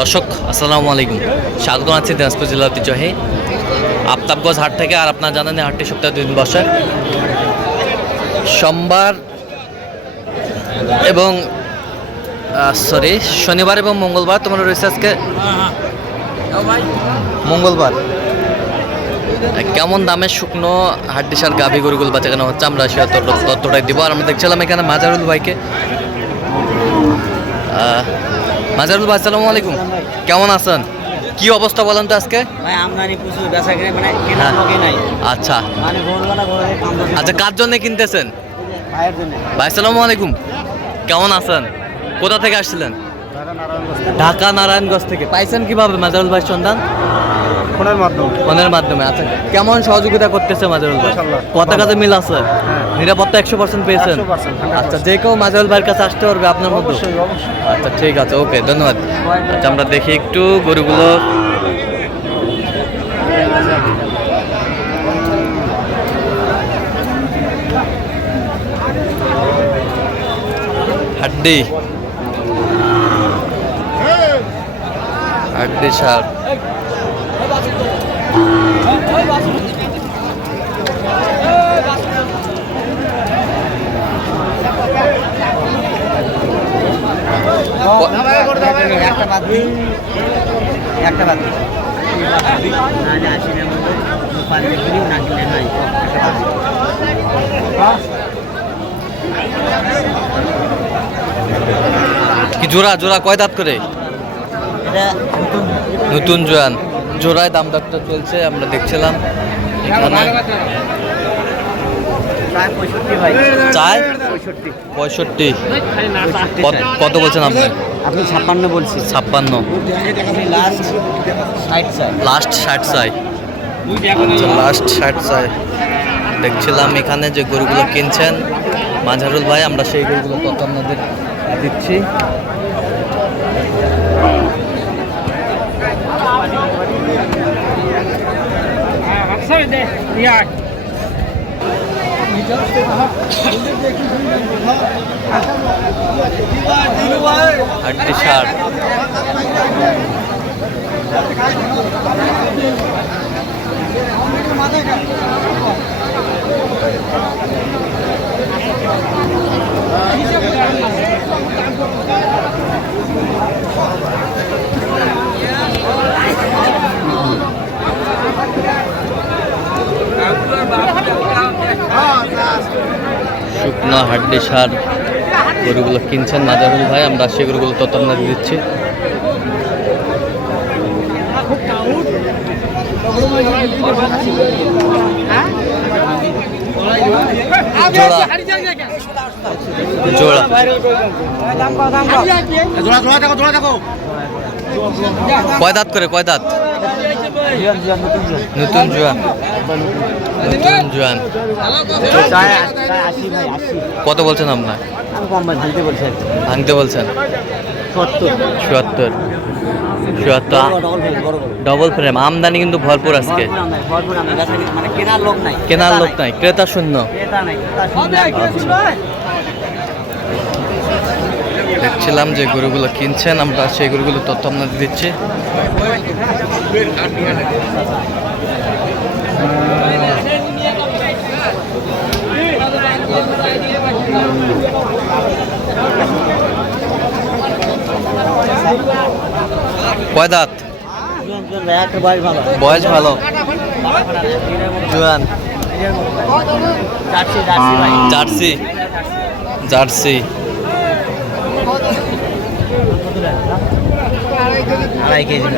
দর্শক, আসসালামু আলাইকুম। স্বাগত আছি দিনাজপুর জেলা ঐতিহ্যহে আফতাবগঞ্জ হাট থেকে আর আপনার জানেন হাটটি সপ্তাহে দুই দিন বসে। সোমবার এবং সরি শনিবার এবং মঙ্গলবার তোমার রয়েছে আজকে? মঙ্গলবার। কেমন দামে শুকনো হাড্ডিসার গাভি গরুগুলো বাচ্চা কেন হচ্ছে আমরা সে তথ্যটাই দিব। আর আমরা দেখছিলাম এখানে মাজারুল ভাইকে মাজারুল ভাই আসসালামু আলাইকুম। কেমন আছেন? কি অবস্থা বলেন তো আজকে? ভাই আমদানি প্রচুর বেচা কিনে মানে হ্যাঁ। কেনার লোকই নাই। আচ্ছা। মানে গরুওয়ালা গরু কামড় আচ্ছা কার জন্য কিনতেছেন? ভাইয়ের জন্য। ভাই আসসালামু আলাইকুম। কেমন আছেন? কোথা থেকে আসছিলেন? ঢাকা নারায়ণগঞ্জ থেকে। পাইছেন কীভাবে মাজারুল ভাই সন্ধান? ফোনের মাধ্যমে। ফোনের মাধ্যমে আচ্ছা। কেমন সহযোগিতা করতেছে মাজারুল ভাই? মাশাআল্লাহ। কত কাজে মিল আছে? নিরাপত্তা একশো পার্সেন্ট পেয়েছেন? আচ্ছা যে কেউ মাজারুল ভাইয়ের কাছে আসতে পারবে আপনার মতো? আচ্ছা ঠিক আছে ওকে ধন্যবাদ। আচ্ছা আমরা দেখি একটু গরুগুলো। হাড্ডি। হাড্ডি সার একটা বাদ দিই একটা বাদ দিই না না আশিটার মধ্যে পাঁচ দিন না কিনলে নাই একটা কি জোড়া জোড়া কয় দাঁত করে? নতুন। জোয়ান। জোড়ায় দাম দরটা চলছে আমরা দেখছিলাম। এখানে চায় পঁয়ষট্টি। কত- কত বলছেন আপনি? আপনি ছাপ্পান্ন বলছি ছাপ্পান্ন। লাস্ট ষাট চাই। লাস্ট ষাট চাই। আচ্ছা লাস্ট ষাট চাই। দেখছিলাম এখানে যে গরুগুলো কিনছেন। মাঝারুল ভাই আমরা সেই গরুগুলো কত আপনাদের দিচ্ছি? হাড্ডি সার শুকনো হাড্ডি সার গরুগুলো কিনছেন না নাজারুল ভাই, আমরা সেই গরুগুলো তত দিচ্ছি। কয় দাঁত করে, কয় দাঁত? নতুন জোয়ান। নতুন জোয়ান। কত বলছেন আপনার? ভাঙতে বলছেন? চুয়াত্তর। চুয়াত্তর। ডবল ফ্রেম আমদানি কিন্তু ভরপুর আজকে। মানে কেনার লোক নাই। কেনার লোক নাই। ক্রেতা শূন্য ক্রেতা নাই ক্রেতা শূন্য। দেখছিলাম যে গরুগুলো কিনছেন আমরা সেই গরুগুলো তথ্য আপনাদের দিচ্ছি। কয় দাঁত? জন জন ভাই, একটা বয়স ভালো। বয়স ভালো? জোয়ান। জার্সি, জার্সি ভাই। জার্সি জার্সি আড়াই কেজি।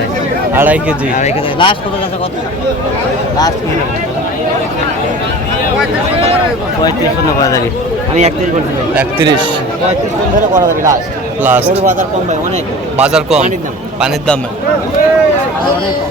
আড়াই কেজি আড়াই কেজি। লাস্ট কত আছে কত? লাস্ট? পঁয়ত্রিশ শূন্য করা যাবে আমি একত্রিশ বলছি। একত্রিশ পঁয়ত্রিশ জন ধরে করা যাবে লাস্ট লাস্ট বাজার কম ভাই অনেক বাজার কম পানির দাম। পানির দামে অনেক কম।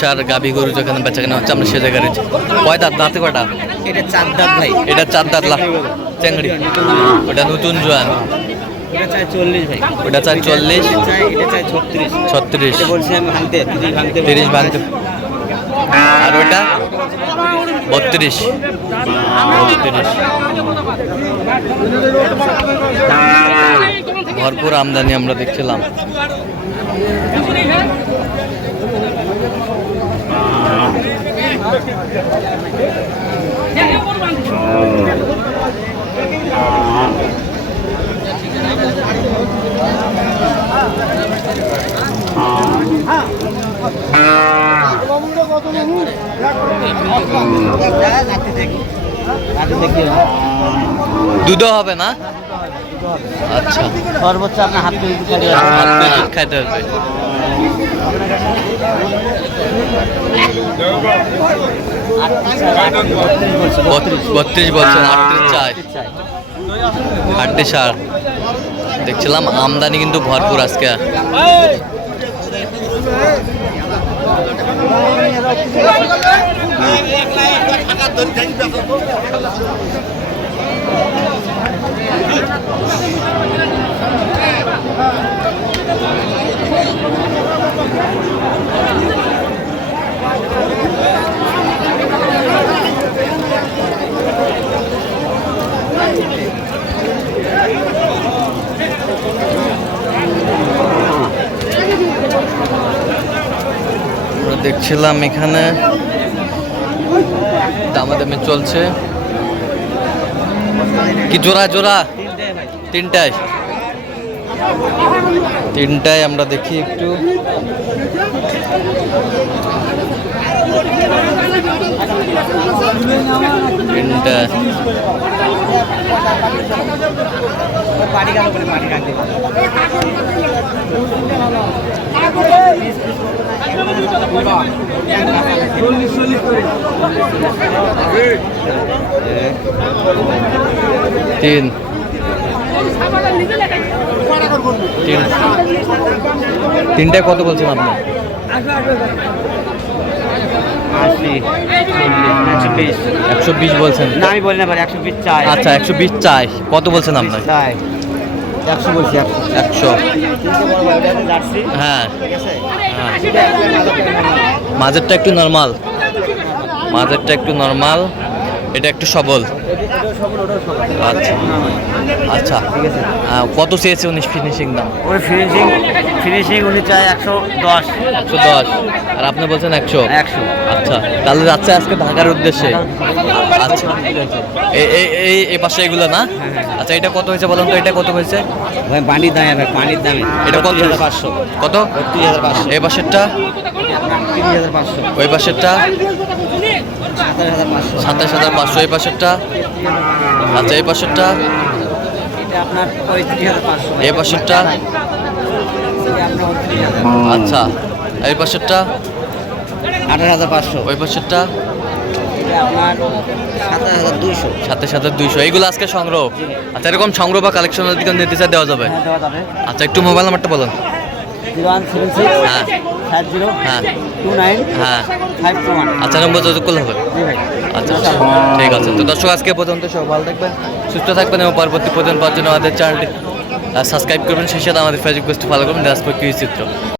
সার গাভী গরু যেখানে বেচা কেনা হচ্ছে আমরা সে জায়গায় রয়েছি। কয় দাঁত? দাঁতে কটা এটা চার দাঁত ভাই। এটা চার দাঁত লাখ চেংড়ি। ওটা নতুন জোয়ান। এটা চাই চল্লিশ ভাই। ওটা চাই চল্লিশ। চাই ছত্রিশ। ছত্রিশ। তিরিশ ভাঙতে। আর ওটা বত্রিশ। বত্রিশ। ভরপুর আমদানি আমরা দেখছিলাম। দেখি দুধও হবে না? আচ্ছা। সর্বোচ্চ আপনার হাত দুধ খাইতে হবে। বত্রিশ বলছেন আটত্রিশ চাই। হাড্ডি সার দেখছিলাম আমদানি কিন্তু ভরপুর আজকে। আমরা দেখছিলাম এখানে। দামাদামি চলছে। কি জোড়া জোড়া? তিনটায়। তিনটায় আমরা দেখি একটু। তিন। তিন তিনটায় কত বলছেন আপনি? আশি একশো বিশ। একশো বিশ বলছেন? না আমি বলি না ভাই একশো বিশ চাই। আচ্ছা একশো বিশ চাই। কত বলছেন আপনার চাই। একশো বলছি একশো। একশো। হ্যাঁ। হ্যাঁ। মাঝেরটা একটু নর্মাল। মাঝেরটা একটু নর্মাল। এটা একটু সবল। আচ্ছা আচ্ছা ঠিক আছে কত চেয়েছে উনি ফিনিশিং দাম? ওই ফিনিশিং ফিনিশিং উনি চায় একশো দশ। একশো দশ আর আপনি বলছেন একশো? একশো। আচ্ছা তাহলে যাচ্ছে আজকে ঢাকার উদ্দেশ্যে। আচ্ছা এই এই পাশে এগুলো না? আচ্ছা এটা কত হয়েছে বলুন তো এটা কত হয়েছে? ভাই পানির দামে ভাই পানির দামে। এটা কত? হাজার পাঁচশো। কত? বত্রিশ হাজার পাঁচশো। এই পাশেরটা তিরিশ হাজার পাঁচশো ওই পাশেরটা? সাতাশ হাজার পাঁচশো। এই পাশেরটা? আচ্ছা এই পাশেরটা? এই পাশেরটা? আচ্ছা এই পাশেরটা? আঠাশ হাজার পাঁচশো। ওই পাশেরটা? সাতাশ হাজার দুইশো। এইগুলো আজকে সংগ্রহ? আচ্ছা এরকম সংগ্রহ বা কালেকশনের দিকে নিতে চাই দেওয়া যাবে? দেওয়া যাবে। আচ্ছা একটু মোবাইল নাম্বারটা বলুন। জিরো ওয়ান সেভেন সিক্স হ্যাঁ। ফাইভ জিরো হ্যাঁ। টু নাইন হ্যাঁ। Five two one. আচ্ছা নম্বর যোগাযোগ করলে হবে। আচ্ছা আচ্ছা। ঠিক আছে। তো দর্শক আজকে পর্যন্ত সব ভালো থাকবেন সুস্থ থাকবেন এবং পরবর্তী পর্যন্ত পাওয়ার জন্য আমাদের চ্যানেলটি সাবস্ক্রাইব করবেন। সেই সাথে আমাদের ফেসবুক পেজটি ফলো করবেন। চিত্র।